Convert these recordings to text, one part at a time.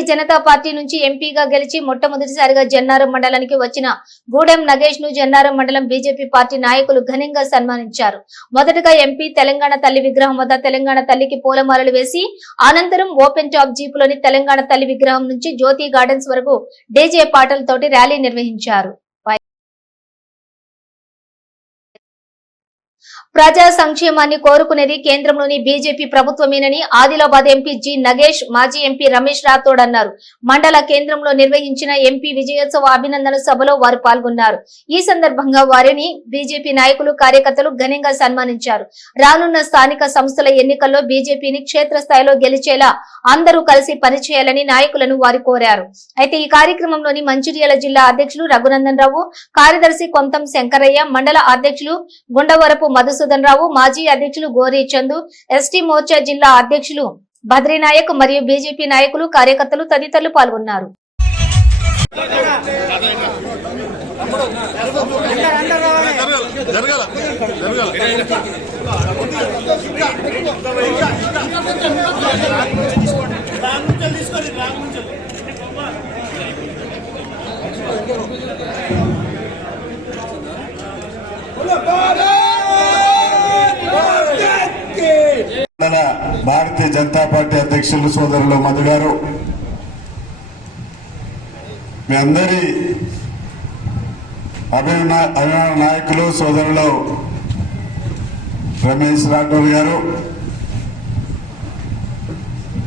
భారతీయ Janata party నుంచి ఎంపీగా గెలిచి మొట్టమొదటిసారిగా జన్నారం మండలానికి వచ్చిన గూడెం నగేష్ను జన్నారం మండలం బీజేపీ పార్టీ నాయకులు ఘనంగా సన్మానించారు. మొదటగా ఎంపీ తెలంగాణ తల్లి విగ్రహం వద్ద తెలంగాణ తల్లికి పూలమాలలు వేసి అనంతరం ఓపెన్ టాప్ జీపులోని తెలంగాణ తల్లి విగ్రహం నుంచి జ్యోతి గార్డెన్స్ వరకు డీజే పాటలతోటి ర్యాలీ నిర్వహించారు. ప్రజా సంక్షేమాన్ని కోరుకునేది కేంద్రంలోని బీజేపీ ప్రభుత్వమేనని ఆదిలాబాద్ ఎంపీ జి నగేష్ మాజీ ఎంపీ రమేష్ రాథోడ్ అన్నారు. మండల కేంద్రంలో నిర్వహించిన ఎంపీ విజయోత్సవ అభినందన సభలో వారు పాల్గొన్నారు. ఈ సందర్భంగా వారిని బీజేపీ నాయకులు కార్యకర్తలు ఘనంగా సన్మానించారు. రానున్న స్థానిక సంస్థల ఎన్నికల్లో బీజేపీని క్షేత్రస్థాయిలో గెలిచేలా అందరూ కలిసి పనిచేయాలని నాయకులను వారు కోరారు. అయితే ఈ కార్యక్రమంలోని మంచిర్యాల జిల్లా అధ్యక్షులు రఘునందన్ రావు కార్యదర్శి కొంతం శంకరయ్య మండల అధ్యక్షులు గుండవరపు మధుసూదన్ రావు మాజీ అధ్యక్షులు గోరీ చందు ఎస్టీ మోర్చా జిల్లా అధ్యక్షులు బద్రీనాయక్ మరియు బీజేపీ నాయకులు కార్యకర్తలు తదితరులు పాల్గొన్నారు. జరగాల జరగాల భారతీయ జనతా పార్టీ అధ్యక్షులు సోదరులు మధు గారు మీ అందరి అభిమాన అభిమాన నాయకులు సోదరులు రమేష్ రాఠోడ్ గారు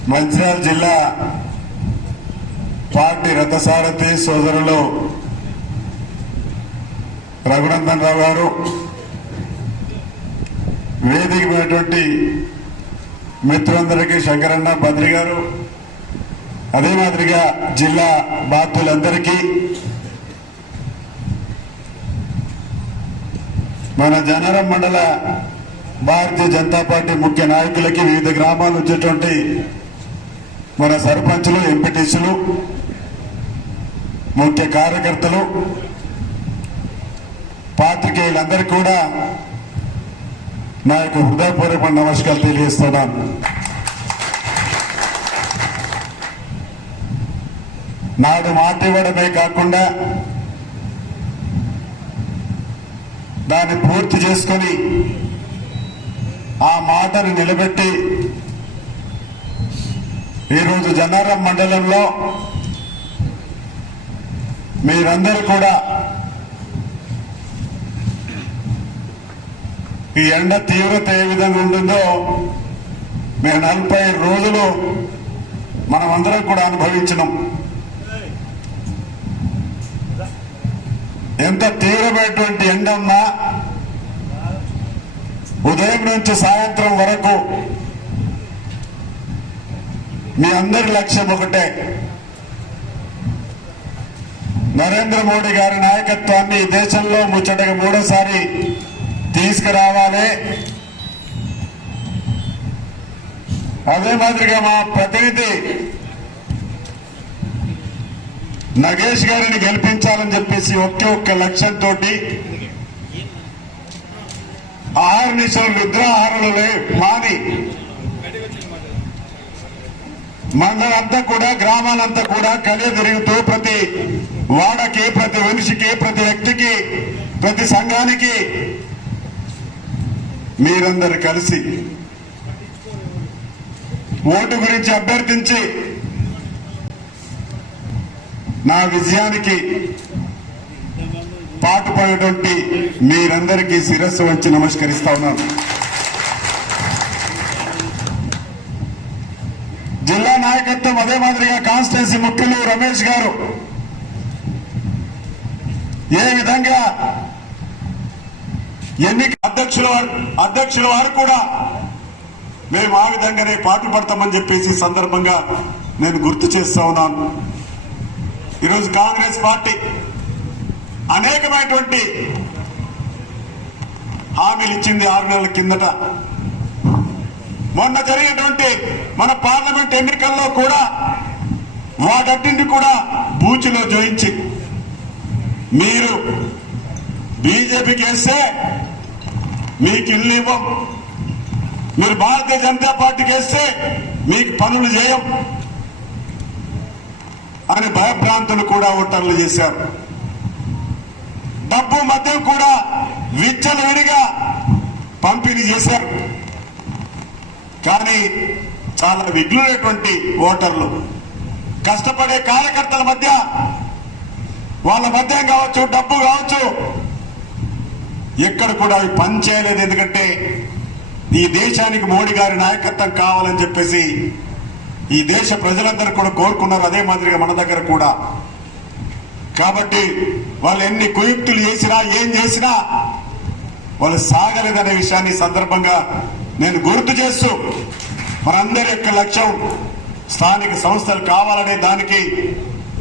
మంచిర్యాల జిల్లా పార్టీ రథసారథి సోదరులు రఘునందన్ రావు గారు వేదికమైనటువంటి మిత్రులందరికీ శంకరన్న బద్రి గారు. అదే మాదిరిగా జిల్లా బాధ్యులందరికీ మన జనరం మండల భారతీయ జనతా పార్టీ ముఖ్య నాయకులకి వివిధ గ్రామాలు వచ్చేటువంటి మన సర్పంచులు ఎంపీటీసులు ముఖ్య కార్యకర్తలు పాత్రికేయులందరికీ కూడా నా యొక్క హృదయపూర్వక నమస్కారాలు తెలియజేస్తున్నాను. నాడు మాట ఇవ్వడమే కాకుండా దాన్ని పూర్తి చేసుకొని ఆ మాటను నిలబెట్టి ఈరోజు జనారం మండలంలో మీరందరూ కూడా ఈ ఎండ తీవ్రత ఏ విధంగా ఉంటుందో మేము నలభై రోజులు మనం అందరం కూడా అనుభవించినాం. ఎంత తీవ్రమైనటువంటి ఎండ ఉన్నా ఉదయం నుంచి సాయంత్రం వరకు మీ అందరి లక్ష్యం ఒకటే. నరేంద్ర మోడీ గారి నాయకత్వాన్ని దేశంలో ముచ్చటగా మూడోసారి తీసుకురావాలి. అదే మాదిరిగా మా ప్రతినిధి నగేష్ గారిని గెలిపించాలని చెప్పేసి ఒకే ఒక్క లక్ష్యంతో ఆహార నిమిషాలు నిద్రాహారాలు మాని మండలంతా కూడా గ్రామాలంతా కూడా కలియ తిరుగుతూ ప్రతి వాడకి ప్రతి మనిషికి ప్రతి వ్యక్తికి ప్రతి సంఘానికి మీరందరు కలిసి ఓటు గురించి అభ్యర్థించి నా విజయానికి పాటుపడేటువంటి మీరందరికీ శిరస్సు వచ్చి నమస్కరిస్తా ఉన్నాను. జిల్లా నాయకత్వం అదే మాదిరిగా కాన్స్టిట్యున్సీ ముఖ్యులు రమేష్ గారు ఏ విధంగా ఎన్నిక అధ్యక్షుల అధ్యక్షుల వారు కూడా మేము ఆ విధంగానే పాటు పడతామని చెప్పేసి సందర్భంగా నేను గుర్తు చేస్తా ఉన్నాను. ఈరోజు కాంగ్రెస్ పార్టీ అనేకమైనటువంటి హామీలు ఇచ్చింది ఆరు నెలల కిందట. మొన్న జరిగినటువంటి మన పార్లమెంట్ ఎన్నికల్లో కూడా వాటన్నింటిని కూడా బూచిలో జోయించి మీరు బీజేపీకి వేస్తే మీకు ఇల్లు ఇవ్వం. మీరు భారతీయ జనతా పార్టీకి వేస్తే మీకు పనులు చేయం. అని భయభ్రాంతులు కూడా ఓటర్లు చేశారు. డబ్బు మద్యం కూడా విచ్చలవిడిగా పంపిణీ చేశారు. కానీ చాలా విఘ్నులైనటువంటి ఓటర్లు కష్టపడే కార్యకర్తల మధ్య వాళ్ళ మధ్య కావచ్చు డబ్బు కావచ్చు ఎక్కడ కూడా అవి పనిచేయలేదు ఎందుకంటే ఈ దేశానికి మోడీ గారి నాయకత్వం కావాలని చెప్పేసి ఈ దేశ ప్రజలందరూ కూడా కోరుకున్నారు అదే మాదిరిగా మన దగ్గర కూడా. కాబట్టి వాళ్ళు ఎన్ని కుయుక్తులు చేసినా ఏం చేసినా వాళ్ళు సాగలేదనే విషయాన్ని సందర్భంగా నేను గుర్తు చేస్తూ మనందరి యొక్క లక్ష్యం స్థానిక సంస్థలు కావాలనే దానికి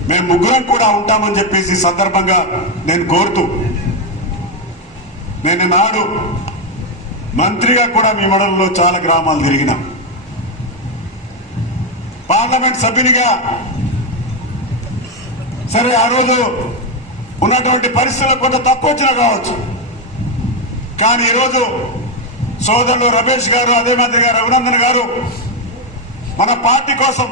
మేము ముగ్గురం కూడా ఉంటామని చెప్పేసి సందర్భంగా నేను కోరుతూ నేను నాడు మంత్రిగా కూడా మీ మడలో చాలా గ్రామాలు తిరిగిన. పార్లమెంట్ సభ్యునిగా సరే ఆ రోజు ఉన్నటువంటి పరిస్థితులు కొంత తక్కువ వచ్చినా కావచ్చు. కానీ ఈరోజు సోదరులు రమేష్ గారు అదే మాదిరిగా రఘునందన్ గారు మన పార్టీ కోసం